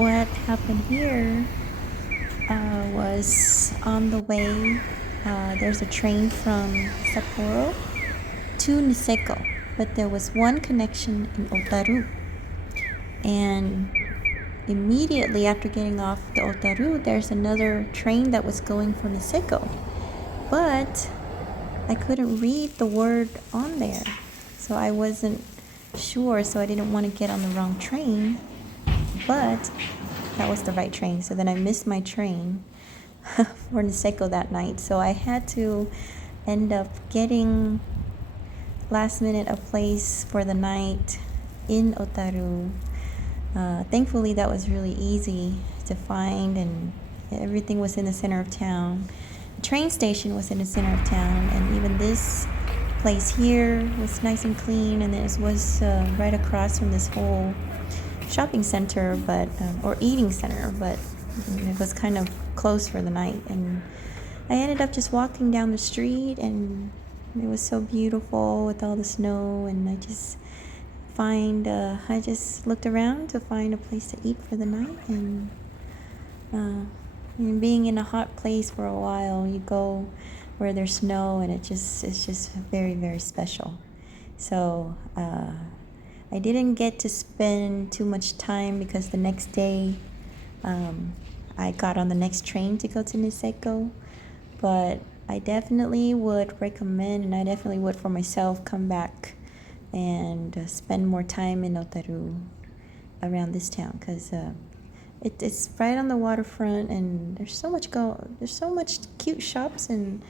what happened here was on the way. There's a train from Sapporo to Niseko, but there was one connection in Otaru. And immediately after getting off the Otaru, there's another train that was going for Niseko. But I couldn't read the word on there, so I wasn't sure, so I didn't want to get on the wrong train. But that was the right train, so then I missed my train for Niseko that night. So I had to end up getting last minute a place for the night in Otaru. Thankfully that was really easy to find, and everything was in the center of town. The train station was in the center of town, and even this place here was nice and clean, and it was right across from this whole shopping center, but or eating center, but it was kind of closed for the night. And I ended up just walking down the street, and it was so beautiful with all the snow, and I just looked around to find a place to eat for the night. And being in a hot place for a while, you go where there's snow, and it's just very, very special. So I didn't get to spend too much time because the next day I got on the next train to go to Niseko. But I definitely would recommend, and I definitely would for myself, come back and spend more time in Otaru around this town, because it's right on the waterfront, and there's so much cute shops, and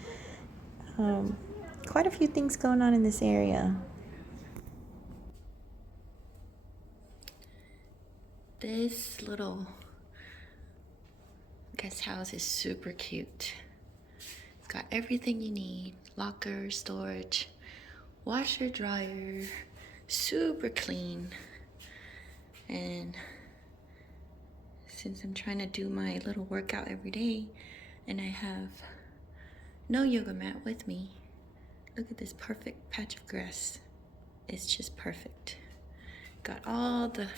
quite a few things going on in this area. This little guest house is super cute. It's got everything you need: locker, storage, washer, dryer, super clean. And since I'm trying to do my little workout every day and I have no yoga mat with me, look at this perfect patch of grass. It's just perfect. Got all the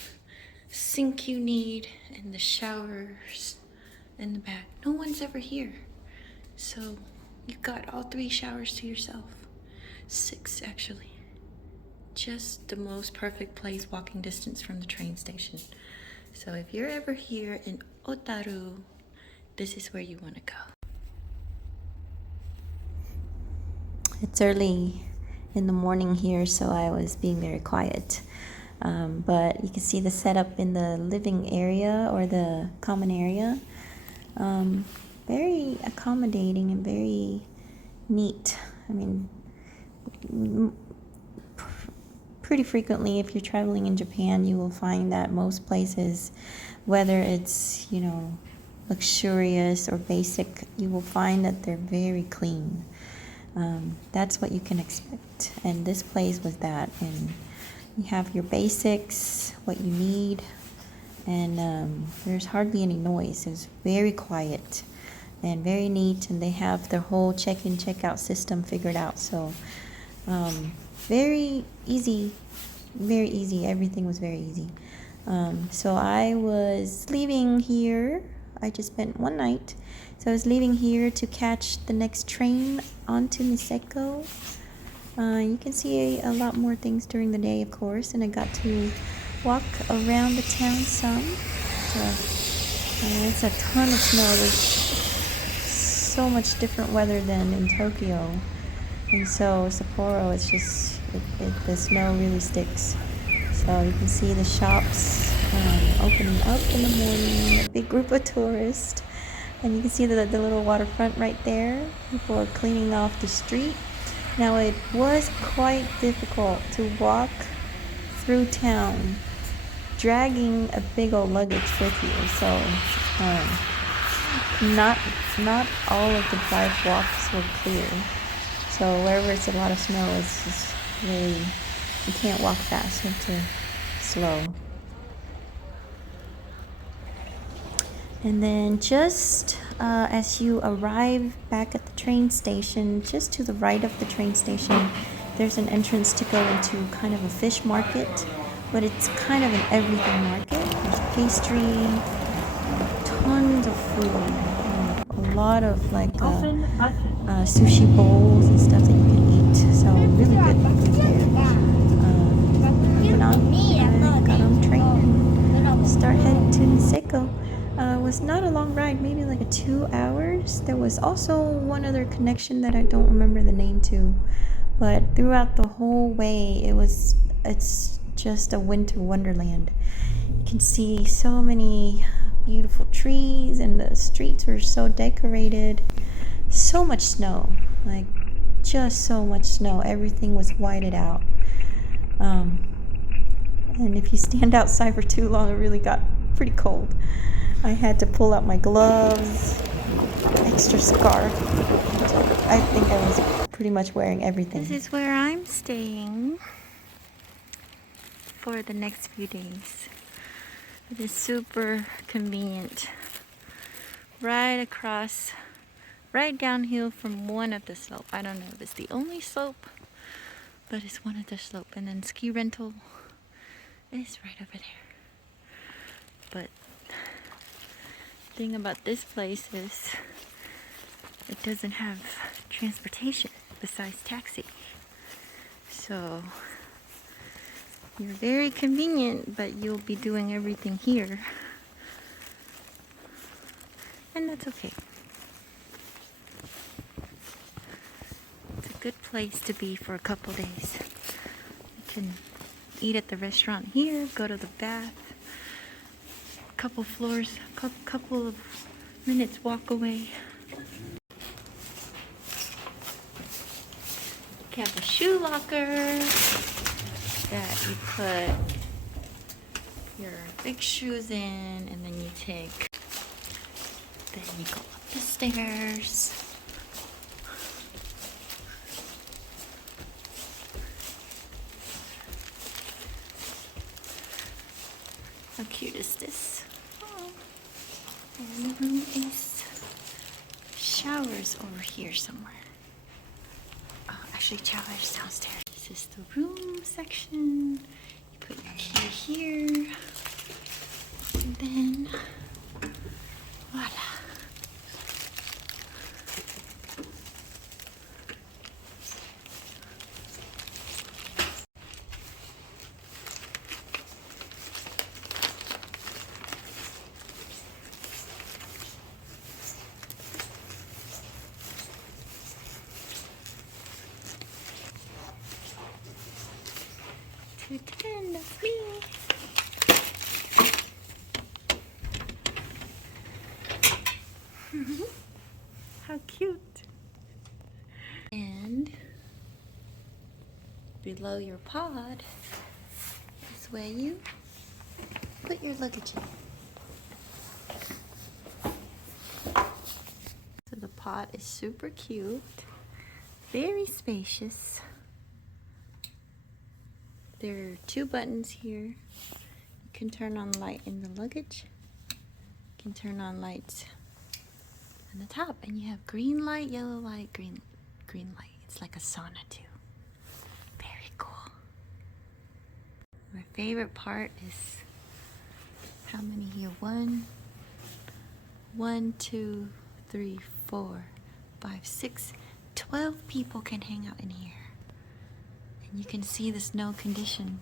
sink you need and the showers in the back. No one's ever here, so you got all 3 showers to yourself. 6 actually. Just the most perfect place, walking distance from the train station. So if you're ever here in Otaru, this is where you want to go. It's early in the morning here, so I was being very quiet. But you can see the setup in the living area or the common area. Very accommodating and very neat. I mean, pretty frequently, if you're traveling in Japan, you will find that most places, whether it's, luxurious or basic, you will find that they're very clean. That's what you can expect. And this place was that. And you have your basics, what you need, and there's hardly any noise. It's very quiet and very neat, and they have their whole check-in, check-out system figured out. So very easy, very easy. Everything was very easy. So I was leaving here. I just spent one night. So I was leaving here to catch the next train onto Niseko. You can see a lot more things during the day, of course, and I got to walk around the town some. It's a ton of snow. There's so much different weather than in Tokyo, and so Sapporo, it's just the snow really sticks. So you can see the shops opening up in the morning, a big group of tourists, and you can see the little waterfront right there. People are cleaning off the street. Now, it was quite difficult to walk through town dragging a big old luggage with you. So not all of the drive walks were clear. So wherever it's a lot of snow, it's just really, you can't walk fast, you have to slow. And then just as you arrive back at the train station, just to the right of the train station, there's an entrance to go into kind of a fish market, but it's kind of an everything market. There's pastry, kinds of food. A lot of like sushi bowls and stuff that you can eat. So really good food there. I got on the train and start heading to Niseko. It was not a long ride, maybe like 2 hours. There was also one other connection that I don't remember the name to, but throughout the whole way, it's just a winter wonderland. You can see so many beautiful trees, and the streets were so decorated. So much snow, like just so much snow. Everything was whited out. And if you stand outside for too long, it really got pretty cold. I had to pull out my gloves, extra scarf. I think I was pretty much wearing everything. This is where I'm staying for the next few days. It is super convenient. Right across, right downhill from one of the slope. I don't know if it's the only slope, but it's one of the slope. And then ski rental is right over there. But the thing about this place is it doesn't have transportation besides taxi. So you're very convenient, but you'll be doing everything here. And that's okay. It's a good place to be for a couple days. You can eat at the restaurant here, go to the bath, couple floors, couple of minutes walk away. You have a shoe locker that you put your big shoes in, and then you go up the stairs. How cute is this? Oh. And the room is showers over here somewhere. Oh, actually showers downstairs. This is the room section. You put your key here. And then voila. That's me. How cute. And below your pod is where you put your luggage in. So the pod is super cute, very spacious. There are 2 buttons here. You can turn on light in the luggage. You can turn on lights on the top, and you have green light, yellow light, green light. It's like a sauna too. Very cool. My favorite part is how many here? 1, 2, 3, 4, 5, 6, 12 people can hang out in here. You can see the snow condition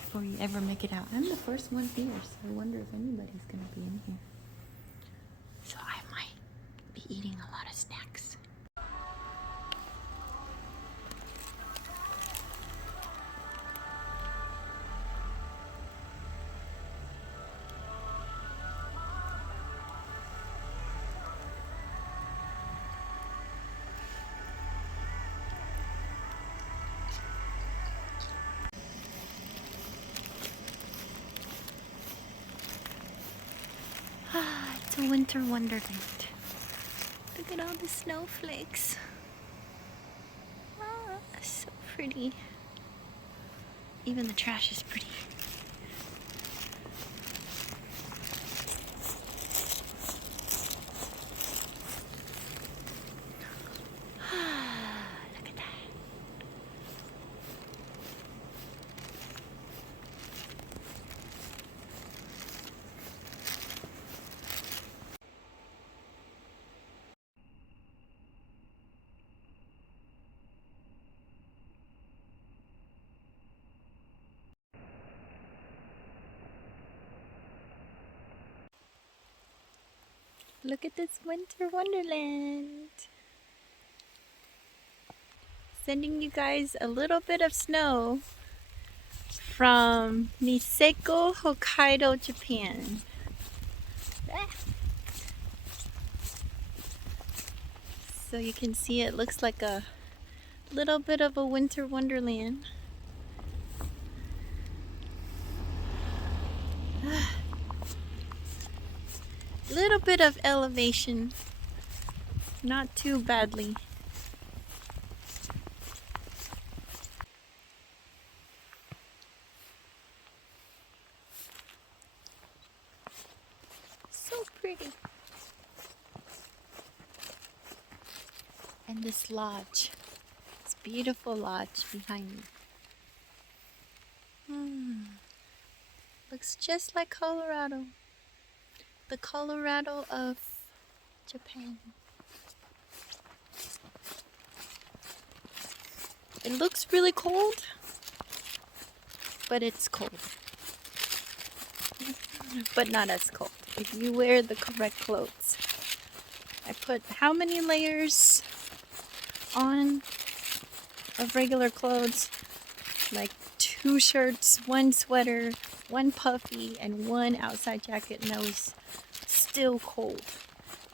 before you ever make it out. I'm the first one here, so I wonder if anybody's gonna be in here. So I might be eating a lot of snacks. It's a winter wonderland. Look at all the snowflakes. Ah, so pretty. Even the trash is pretty. Look at that. Look at this winter wonderland. Sending you guys a little bit of snow from Niseko, Hokkaido, Japan. Ah. So you can see it looks like a little bit of a winter wonderland. Little bit of elevation, not too badly. So pretty. And this lodge, this beautiful lodge behind me. Looks just like Colorado. The Colorado of Japan. It looks really cold, but it's cold. But not as cold if you wear the correct clothes. I put how many layers on of regular clothes? Like 2 shirts, 1 sweater, 1 puffy, and 1 outside jacket, and I was still cold.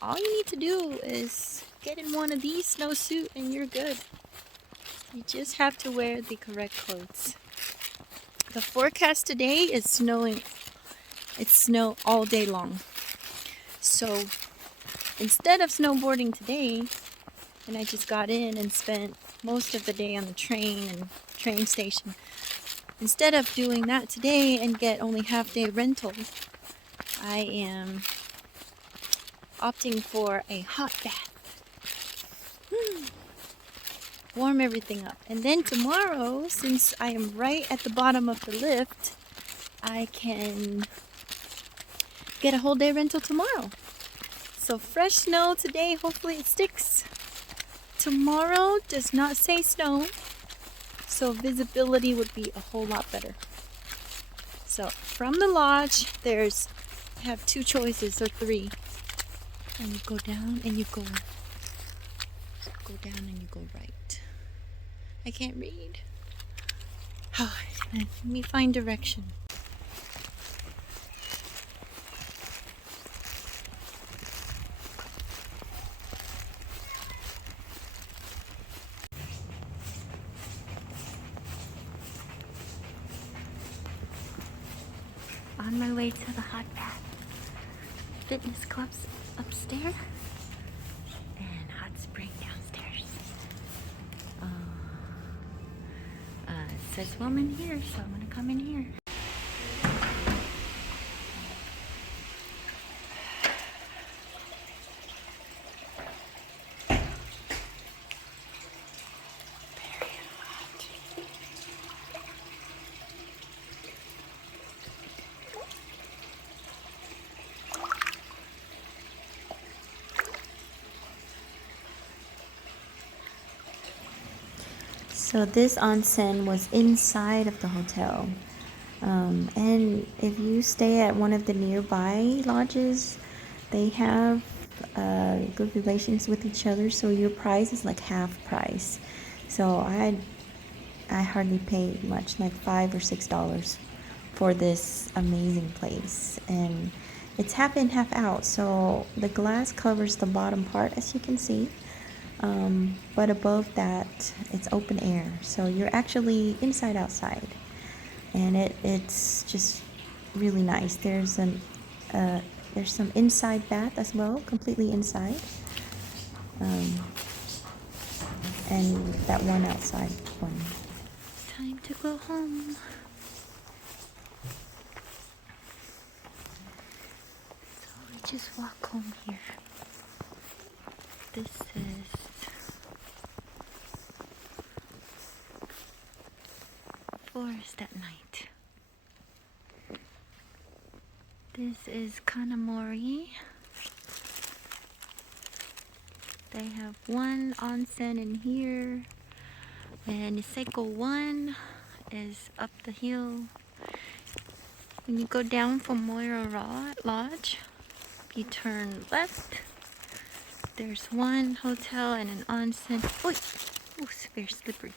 All you need to do is get in one of these snowsuit and you're good. You just have to wear the correct clothes. The forecast today is snowing. It's snow all day long. So instead of snowboarding today, and I just got in and spent most of the day on the train and train station. Instead of doing that today and get only half-day rental, I am opting for a hot bath. Warm everything up. And then tomorrow, since I am right at the bottom of the lift, I can get a whole day rental tomorrow. So fresh snow today, hopefully it sticks. Tomorrow does not say snow, so visibility would be a whole lot better. So from the lodge, I have 2 choices or 3. And you go down and you go down and you go right. I can't read. Oh, let me find direction. On my way to the hot bath. Fitness club's upstairs and hot spring downstairs. It says woman here, so I'm gonna come in here. Very hot. So this onsen was inside of the hotel. And if you stay at one of the nearby lodges, they have good relations with each other, so your price is like half price. So I hardly paid much, like $5 or $6 for this amazing place. And it's half in, half out, so the glass covers the bottom part, as you can see. But above that, it's open air, so you're actually inside outside, and it's just really nice. There's some inside bath as well, completely inside, and that one outside one. Time to go home. So we just walk home here. This is forest at night. This is Kanamori. They have 1 onsen in here, and Niseko 1 is up the hill. When you go down from Moira Lodge, you turn left. There's one hotel and an onsen. Oh, it's very slippery.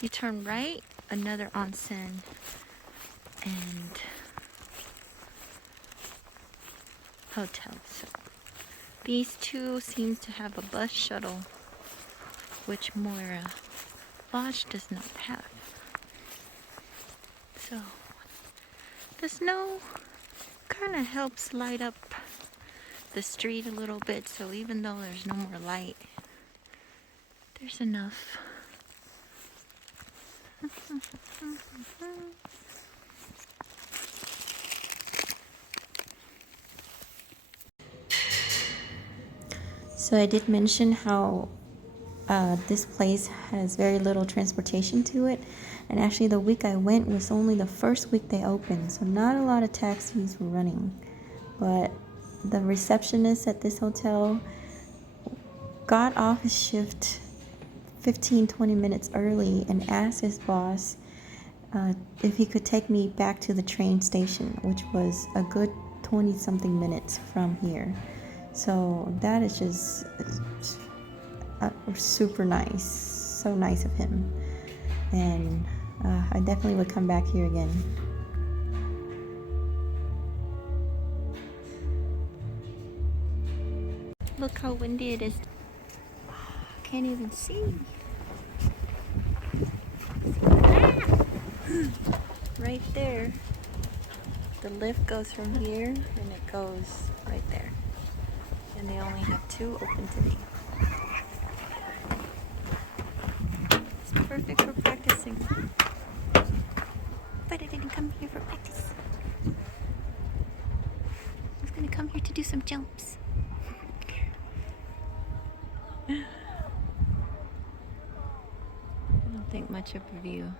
You turn right, another onsen, and hotel. So these two seem to have a bus shuttle, which Moira Lodge does not have. So the snow kind of helps light up the street a little bit, so even though there's no more light, there's enough. So I did mention how this place has very little transportation to it, and actually the week I went was only the first week they opened, so not a lot of taxis were running. But the receptionist at this hotel got off his shift 15-20 minutes early and asked his boss if he could take me back to the train station, which was a good 20 something minutes from here. So that is just super nice, so nice of him, and I definitely would come back here again. Look how windy it is. Can't even see. Right there. The lift goes from here and it goes right there. And they only have 2 open today. It's perfect for practicing. But I didn't come here for practice. I was gonna come here to do some jumps. I don't think much of a view.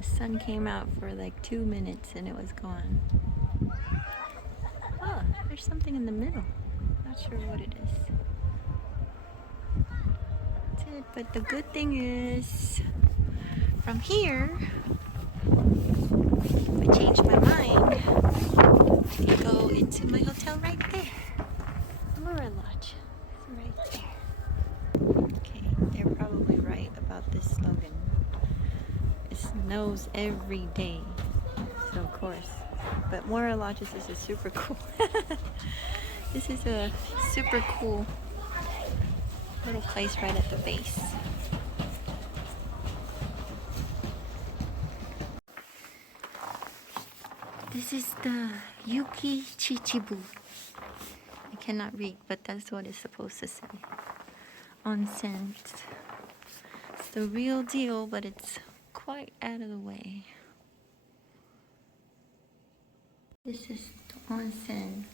The sun came out for like 2 minutes and it was gone. Oh, there's something in the middle. Not sure what it is. That's it. But the good thing is, from here, if I change my mind, I can go into my hotel right there. Laura Lodge. It's right there. Okay, they're probably right about this slogan. It snows every day, so of course. But Moira Lodges is a super cool. This is a super cool little place right at the base. This is the Yuki Chichibu. I cannot read, but that's what it's supposed to say. Onsen. It's the real deal, but it's quite out of the way. This is the onsen.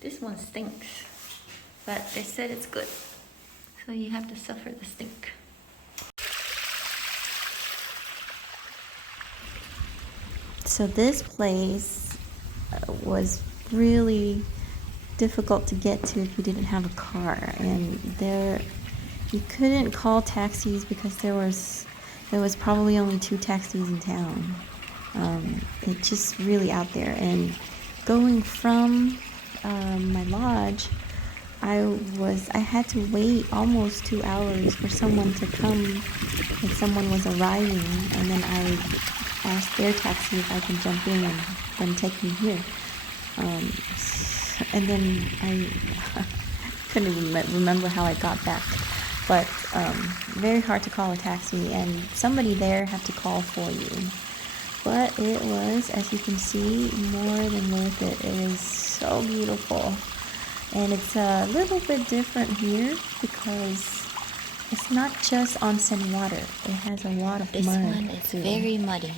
This one stinks, but they said it's good, so you have to suffer the stink. So this place was really difficult to get to if you didn't have a car, and you couldn't call taxis because there was probably only 2 taxis in town. It's just really out there. And going from my lodge, I had to wait almost 2 hours for someone to come, like someone was arriving, and then I asked their taxi if I can jump in and then take me here. And then I couldn't even remember how I got back. But very hard to call a taxi, and somebody there had to call for you. But it was, as you can see, more than worth it. It is so beautiful. And it's a little bit different here because it's not just onsen water. It has a lot of mud. This one is too. very muddy.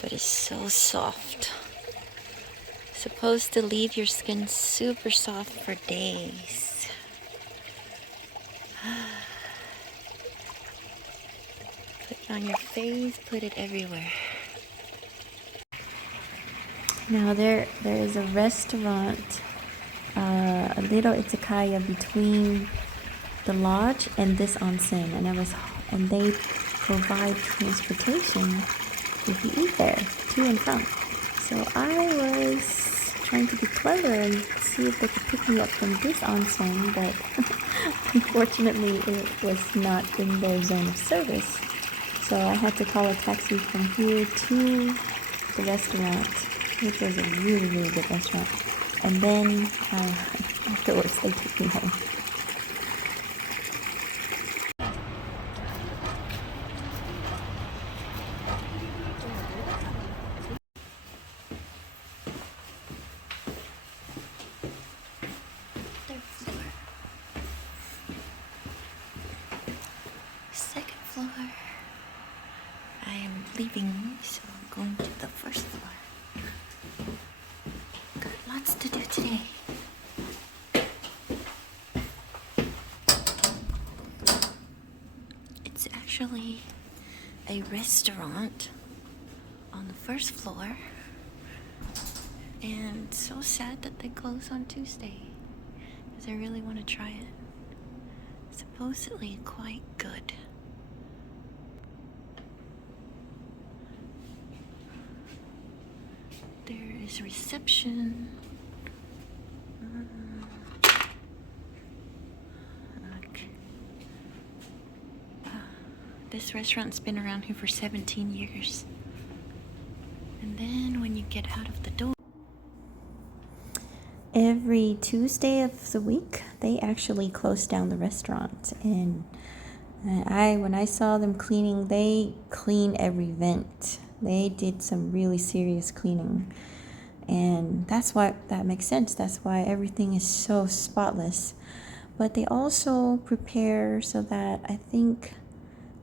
But it's so soft. Supposed to leave your skin super soft for days. Put it on your face, put it everywhere. Now there is a restaurant, a little izakaya between the lodge and this onsen, and they provide transportation if you eat there, to and from. So I was trying to be clever and see if they could pick me up from this onsen, but unfortunately it was not in their zone of service. So I had to call a taxi from here to the restaurant, which was a really, really good restaurant. And then afterwards they took me home. Third floor. Second floor. I am leaving, so I'm going to the first floor. Got lots to do today. It's actually a restaurant on the first floor. And so sad that they close on Tuesday, because I really want to try it. Supposedly quite good. There is reception. Look. This restaurant's been around here for 17 years. And then when you get out of the door, Every Tuesday of the week, they actually close down the restaurant. And when I saw them cleaning, they clean every vent. They did some really serious cleaning. And that's why that makes sense. That's why everything is so spotless. But they also prepare so that I think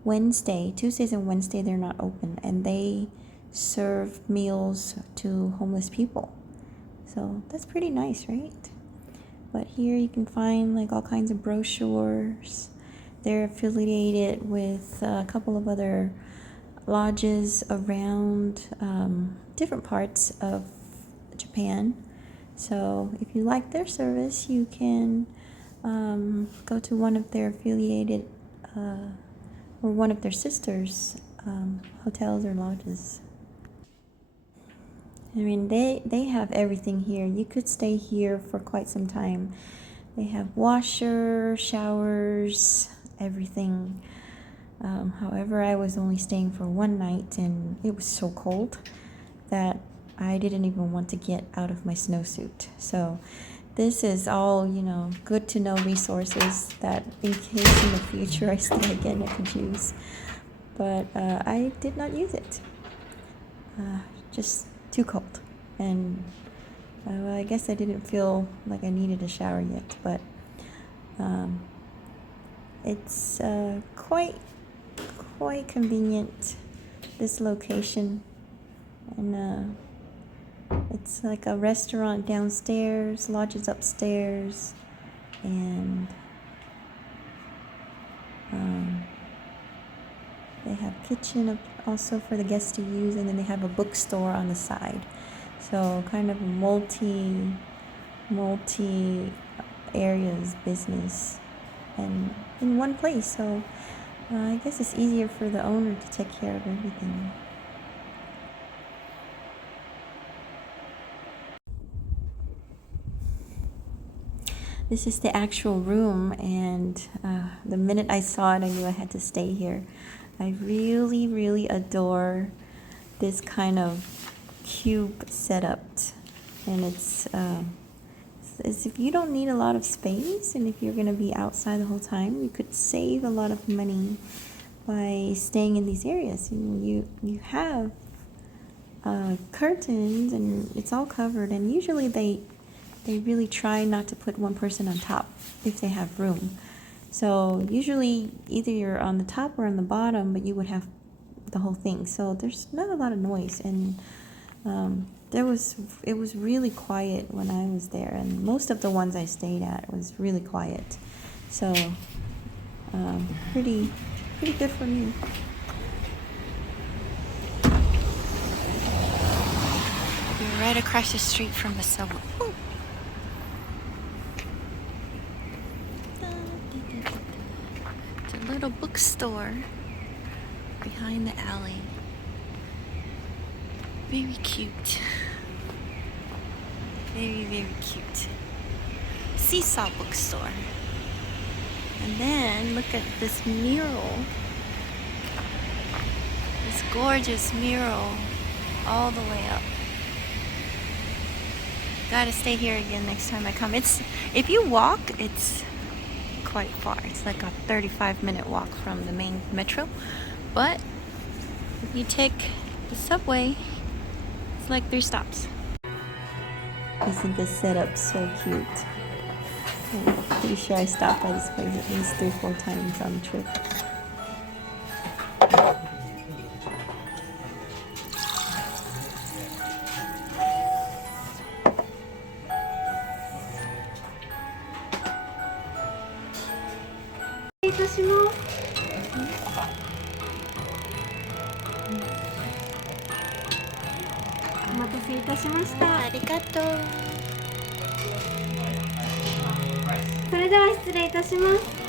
Tuesdays and Wednesday, they're not open. And they serve meals to homeless people. So that's pretty nice, right? But here you can find like all kinds of brochures. They're affiliated with a couple of other lodges around different parts of Japan. So if you like their service, you can go to one of their affiliated or one of their sisters' hotels or lodges. I mean, they have everything here. You could stay here for quite some time. They have washer, showers, everything. However, I was only staying for one night, and it was so cold that I didn't even want to get out of my snowsuit. So this is all, good to know resources that in case in the future I stay again, I could use. But I did not use it. Just too cold. And I guess I didn't feel like I needed a shower yet, but it's quite convenient, this location. And it's like a restaurant downstairs, lodges upstairs, and they have kitchen also for the guests to use, and then they have a bookstore on the side. So kind of a multi areas business and in one place. So I guess it's easier for the owner to take care of everything. This is the actual room, and the minute I saw it, I knew I had to stay here. I really, really adore this kind of cube setup, and it's as if you don't need a lot of space, and if you're going to be outside the whole time, you could save a lot of money by staying in these areas. You have curtains, and it's all covered, and usually they really try not to put one person on top if they have room. So usually either you're on the top or on the bottom, but you would have the whole thing. So there's not a lot of noise, and it was really quiet when I was there, and most of the ones I stayed at was really quiet. So pretty good for me. you're right across the street from the subway. Ooh. It's a little bookstore behind the alley. Very cute. Very, very cute. Seesaw bookstore. And then look at this mural. This gorgeous mural all the way up. Gotta stay here again next time I come. If you walk, it's quite far. It's like a 35-minute walk from the main metro. But if you take the subway, it's like 3 stops. Isn't this setup so cute? I'm pretty sure I stopped by this place at least 3-4 times on the trip. Arigato. それでは失礼いたします。